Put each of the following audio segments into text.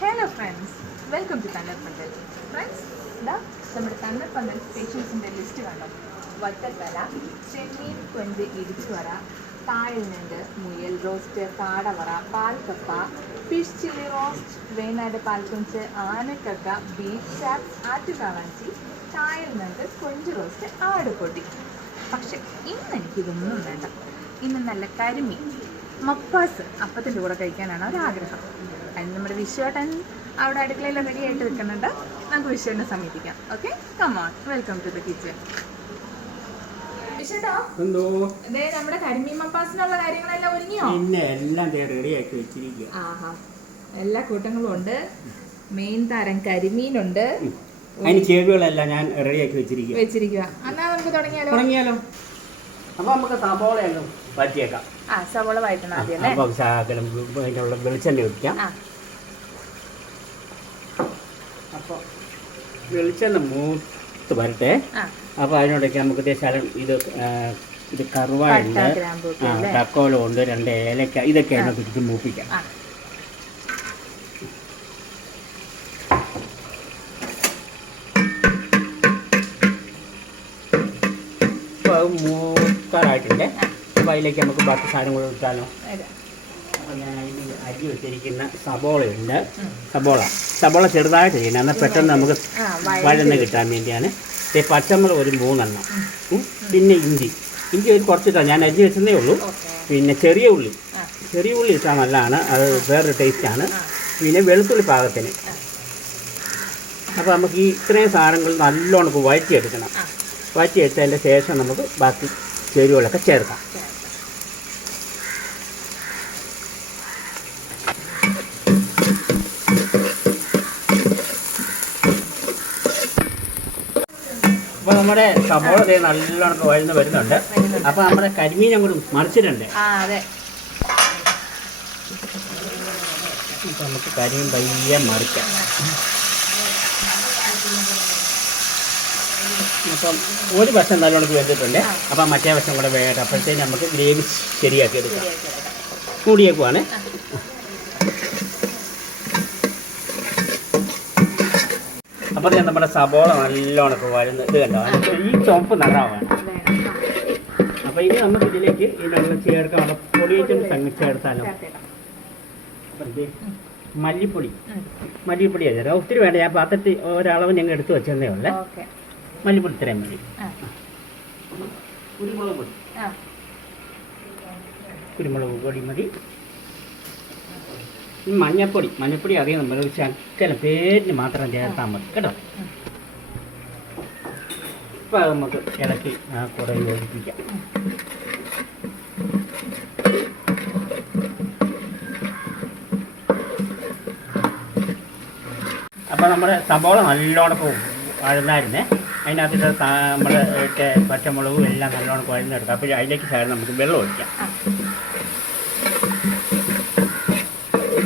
Hello friends welcome to കണ്ണർ പന്തൽ friends ഇതാ നമ്മുടെ കണ്ണർ പന്തൽ സ്പെഷ്യൽസിന്റെ ലിസ്റ്റ് കണ്ടോ? വട്ടത്തല ചെമ്മീൻ കൊഞ്ച് ഇടിച്ചുവറ താഴെന്നുണ്ട് മുയൽ റോസ്റ്റ് കാടവറ പാൽക്കപ്പ ഫിഷ് ചില്ലി റോസ്റ്റ് വേനാട് പാൽക്കൊഞ്ച് ആനക്കക്ക ബീഫ് ചാപ്പ് ആറ്റുകാവാഞ്ചി ചായൽനുണ്ട് കൊഞ്ച് റോസ്റ്റ് ആടുപൊടി. പക്ഷെ ഇന്ന് എനിക്കിതൊന്നും വേണ്ട. ഇന്ന് നല്ല കരിമീൻ. മപ്പാസ് അപ്പത്തിന്റെ കൂടെ കഴിക്കാനാണ് ഒരാഗ്രഹം. അതിന് നമ്മുടെ വിശ്വേട്ടൻ അവിടെ അടുക്കളയിൽ റെഡി ആയിട്ട് നിൽക്കുന്നുണ്ട്. നമുക്ക് വിശ്വനെ സമീപിക്കാം. Okay come on welcome to the kitchen എന്തോ? നമ്മുടെ കരിമീൻ മപ്പാസിനുള്ള കാര്യങ്ങളെല്ലാം ഒരുങ്ങിയോ? പിന്നെ എല്ലാം റെഡിയാക്കി വെച്ചിരിക്കുക ആഹാ. എല്ലാ കൂട്ടങ്ങളും ഉണ്ട്. മെയിൻ താരം കരിമീനുണ്ട്. അതിന് ഞാൻ റെഡിയാക്കി വെച്ചിരിക്കുക വെച്ചിരിക്കുക എന്നാ നമുക്ക് തുടങ്ങിയാലോ? തുടങ്ങിയാലോ? അപ്പൊ നമുക്ക് സബോള അങ്ങ് വഴറ്റിയേക്കാം ആ സവോള വഴറ്റണം ആദ്യം അല്ലേ? അപ്പൊ അതിനുള്ള വെളിച്ചെണ്ണ ഒഴിക്കാം. ആ. അപ്പോൾ വെളിച്ചെണ്ണ മൂത്ത് വരട്ടെ. അപ്പോൾ അതിനോടൊക്കെ നമുക്ക് ദേ ഇത് ഇത് കറുവായുണ്ട്? തക്കോലം ഉണ്ട് രണ്ട് ഏലക്ക ഇതൊക്കെ അതിനകത്ത് ഇട്ട് മൂപ്പിക്കാം. ആ. മൂക്കാറായിട്ടുണ്ട് അപ്പോൾ അതിലേക്ക് നമുക്ക് ബാക്കി സാധനം കൂടെ ഇട്ടാലോ? അരി വെച്ചിരിക്കുന്ന സബോളയുണ്ട്. സബോള. സബോള ചെറുതായിട്ട് ചെയ്യണം. എന്നാൽ പെട്ടെന്ന് നമുക്ക് വഴന്ന് കിട്ടാൻ വേണ്ടിയാണ്. പച്ചമുളക് ഒരു മൂന്നെണ്ണം. പിന്നെ ഇഞ്ചി. ഇഞ്ചി ഒരു കുറച്ചിട്ടാണ് ഞാൻ അരി വെച്ചതേ ഉള്ളൂ. പിന്നെ ചെറിയ ഉള്ളി. ചെറിയ ഉള്ളി ഇട്ടാൽ നല്ലതാണ്. അത് വേറൊരു ടേസ്റ്റാണ്. പിന്നെ വെളുത്തുള്ളി പാകത്തിന്. അപ്പോൾ നമുക്ക് ഈ ഇത്രയും സാധനങ്ങൾ നല്ലോണം വഴറ്റിയെടുക്കണം. വഴറ്റിയെടുത്തതിന്റെ ശേഷം നമുക്ക് ബാക്കി ചേരുവകളൊക്കെ ചേർക്കാം. അപ്പോൾ നമ്മുടെ സബോള ദേ നല്ലോണം വഴന്ന് വരുന്നുണ്ട്. അപ്പൊ അപ്പോൾ നമ്മുടെ കരിമീൻ അങ്ങോട്ട് മറിച്ചിട്ടുണ്ട്. നമുക്ക് കരിമീൻ പയ്യെ മറിക്കാം. അപ്പം ഒരു വശം നമുക്ക് വെന്തിട്ടുണ്ട് അപ്പം മറ്റേ വശം കൂടെ വേണ്ട അപ്പോഴത്തേന് നമുക്ക് ഗ്രേവി ശരിയാക്കി എടുക്കാം. കൂടിയേക്കുവാണ്. അപ്പോൾ ഞാൻ നമ്മുടെ സബോള നല്ലോണം ഇപ്പോൾ വരുന്ന. ഇത് കണ്ടോ? ഈ ചുവപ്പ് നിറാവാണ് വേണം. അപ്പോൾ ഇനി നമുക്ക് ഇതിലേക്ക് ഈ നമ്മൾ ചേർക്കാനുള്ള പൊടിയേറ്റും തങ്ങി ചേർത്താലോ. മല്ലിപ്പൊടി. മല്ലിപ്പൊടി ചേരാം ഒത്തിരി വേണ്ട. ഞാൻ പാത്രത്തിൽ ഒരളവ് ഞങ്ങൾ എടുത്തു വെച്ചതേ ഉള്ളേ. മല്ലിപ്പൊടി ഇത്രയും മതി. ആ. കുരുമുളക് പൊടി. ആ. കുരുമുളക് പൊടി മതി. ഈ മഞ്ഞപ്പൊടി മഞ്ഞപ്പൊടി അറിയാം നമ്മൾ ഒരു ശക്കല പേരിന് മാത്രം ചേർത്താൽ മതി കേട്ടോ. ഇപ്പം അത് നമുക്ക് ഇളക്കി ആ കൂടെ യോജിപ്പിക്കാം. അപ്പോൾ നമ്മുടെ സബോള നല്ലോണം വഴന്നായിരുന്നേ. അതിനകത്തിട്ട് നമ്മൾ ഇട്ട് പച്ചമുളകും എല്ലാം നല്ലോണം കുഴഞ്ഞെടുക്കുക അപ്പോൾ അതിലേക്ക് ചേർന്ന് നമുക്ക് വെള്ളം ഒഴിക്കാം.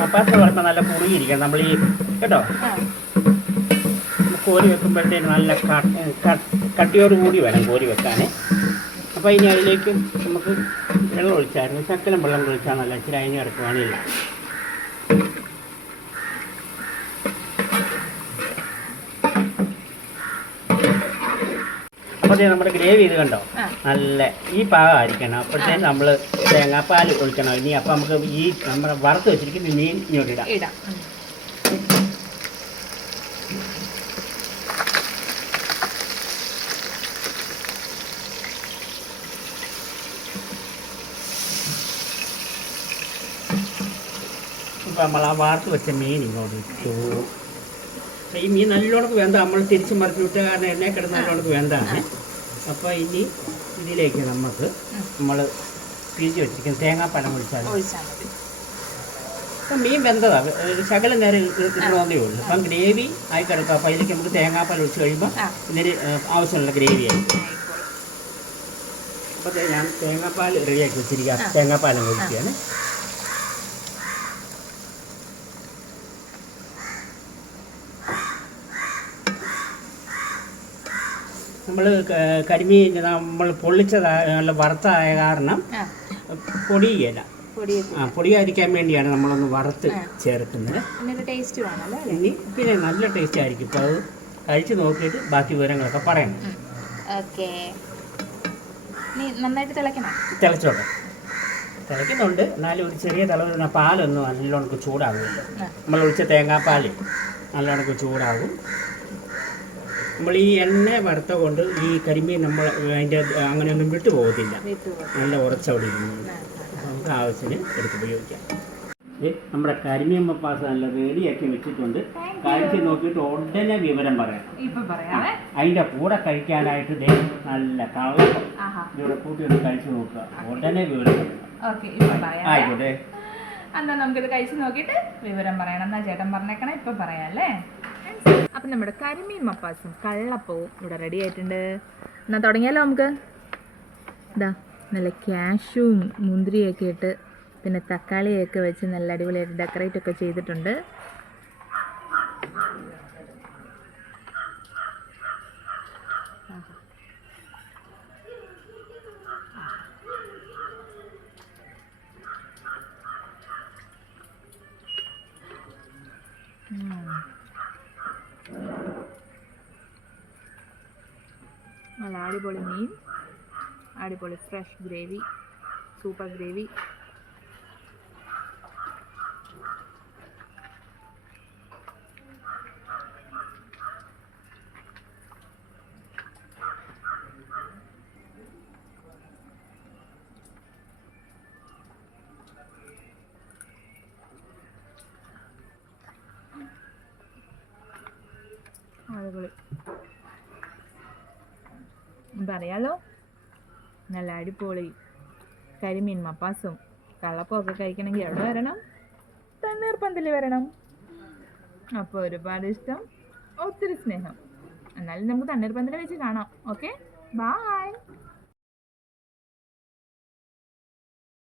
മപ്പാസ് പറഞ്ഞാൽ നല്ല കുറുകിയിരിക്കണം. നമ്മൾ ഈ കേട്ടോ കോരി വെക്കുമ്പോഴത്തേന് നല്ല കട്ടിയോട് കൂടി വേണം കോരി വെക്കാൻ അപ്പോൾ ഇനി അതിലേക്ക് നമുക്ക് വെള്ളം ഒഴിച്ചായിരുന്നു. ശക്കലം വെള്ളം ഒഴിച്ചാൽ നല്ല ഇച്ചിരി അതിന് ഇറക്കുവാനില്ല നമ്മൾ നമ്മുടെ ഗ്രേവി ഇത് കണ്ടോ. നല്ല ഈ പാകം ആയിരിക്കണം അപ്പോഴത്തേക്ക് നമ്മൾ തേങ്ങാപ്പാൽ ഒഴിക്കണം. ഇനി അപ്പം നമുക്ക് ഈ നമ്മുടെ വറുത്ത് വെച്ചിരിക്കുന്ന മീൻ ഇങ്ങോട്ട് ഇടാം. ഇടാം. നമ്മൾ ആ വാർത്ത് വെച്ച മീൻ ഇങ്ങോട്ട് ഇട്ടു. ഈ മീൻ നല്ലോണക്ക് വേണ്ട നമ്മൾ തിരിച്ച് മറിച്ച് വിട്ട കാരണം എണ്ണ കിടന്ന് നല്ലോണക്ക് വേണ്ടാണ് അപ്പോൾ ഇനി ഇതിലേക്ക് നമുക്ക് നമ്മൾ പിരിച്ച് വെച്ചിരിക്കുന്ന തേങ്ങാപ്പഴം ഒഴിച്ചാൽ അപ്പം മീൻ വെന്തതാണ് ശകല നേരം കിട്ടണമെന്നേ ഉള്ളൂ. അപ്പം ഗ്രേവി ആയി കിടക്കുക അപ്പോൾ അതിലേക്ക് നമുക്ക് തേങ്ങാപ്പാൽ ഒഴിച്ച് കഴിയുമ്പോൾ ഇതിന് ആവശ്യമുള്ള ഗ്രേവി ആയി. അപ്പോൾ ഞാൻ തേങ്ങാപ്പാൽ റെഡിയാക്കി വെച്ചിരിക്കുക തേങ്ങാപ്പാലം കഴിക്കുകയാണ് ഒഴിക്കുകയാണ് നമ്മൾ കരിമീൻ നമ്മൾ പൊള്ളിച്ചതായ നല്ല വറുത്തായ കാരണം പൊടിയല്ല ആ പൊടിയായിരിക്കാൻ വേണ്ടിയാണ് നമ്മളൊന്ന് വറുത്ത് ചേർക്കുന്നത്. പിന്നെ ഇനി നല്ല ടേസ്റ്റ് ആയിരിക്കും. ഇപ്പോൾ അത് കഴിച്ച് നോക്കിയിട്ട് ബാക്കി വിവരങ്ങളൊക്കെ പറയണം. നന്നായിട്ട് തിളച്ചോട്ടെ. തിളയ്ക്കുന്നുണ്ട്. എന്നാലും ഒരു ചെറിയ തിളവ് പാലൊന്നും നല്ലോണം ചൂടാകുമല്ലോ. നമ്മൾ ഒഴിച്ച തേങ്ങാപ്പാൽ നല്ലോണം ചൂടാകും. നമ്മൾ ഈ എണ്ണ വറുത്ത കൊണ്ട് ഈ കരിമീൻ നമ്മൾ അതിന്റെ അങ്ങനെയൊന്നും വിട്ടു പോകത്തില്ല. നല്ല ഉറച്ചവിടെ ഇരുന്നു. നമുക്ക് ആവശ്യത്തിന് എടുത്ത് ഉപയോഗിക്കാം. നമ്മുടെ കരിമീൻ മപ്പാസ് നല്ല റെഡിയാക്കി വെച്ചിട്ടുണ്ട്. കഴിച്ച് നോക്കിയിട്ട് ഉടനെ വിവരം പറയാം. അതിന്റെ അതിന്റെ കൂടെ കഴിക്കാനായിട്ട് നല്ല ഇവിടെ കൂട്ടി ഒന്ന് കഴിച്ചു നോക്കുക. ഉടനെ വിവരം പറയാം. ആയിക്കോട്ടെ. എന്നാ നമുക്കിത് കഴിച്ചു നോക്കിയിട്ട് വിവരം പറയണം. എന്നാ ചേട്ടൻ പറഞ്ഞേക്കണേ ഇപ്പൊ പറയാം അല്ലേ? അപ്പൊ നമ്മുടെ കരിമീൻ മപ്പാസും കള്ളപ്പവും ഇവിടെ റെഡി ആയിട്ടുണ്ട്. എന്നാ തുടങ്ങിയാലോ നമുക്ക്? ഇതാ നല്ല ക്യാഷും മുന്തിരിയൊക്കെ ഇട്ട് പിന്നെ തക്കാളിയൊക്കെ വെച്ച് നല്ല അടിപൊളിയായിട്ട് ഡെക്കറേറ്റ് ഒക്കെ ചെയ്തിട്ടുണ്ട്. നല്ല അടിപൊളി മീൻ. അടിപൊളി ഫ്രഷ് ഗ്രേവി സൂപ്പർ ഗ്രേവി അടിപൊളി. പറയാലോ? നല്ല അടിപൊളി. കരിമീൻ മപ്പാസും കള്ളപ്പമൊക്കെ കഴിക്കണമെങ്കിൽ എവിടെ വരണം? തണ്ണീർപ്പന്തൽ വരണം. അപ്പോൾ ഒരുപാട് ഇഷ്ടം. ഒത്തിരി സ്നേഹം. എന്നാലും നമുക്ക് തണ്ണീർപ്പന്തൽ വെച്ച് കാണാം. ഓക്കെ? ബായ്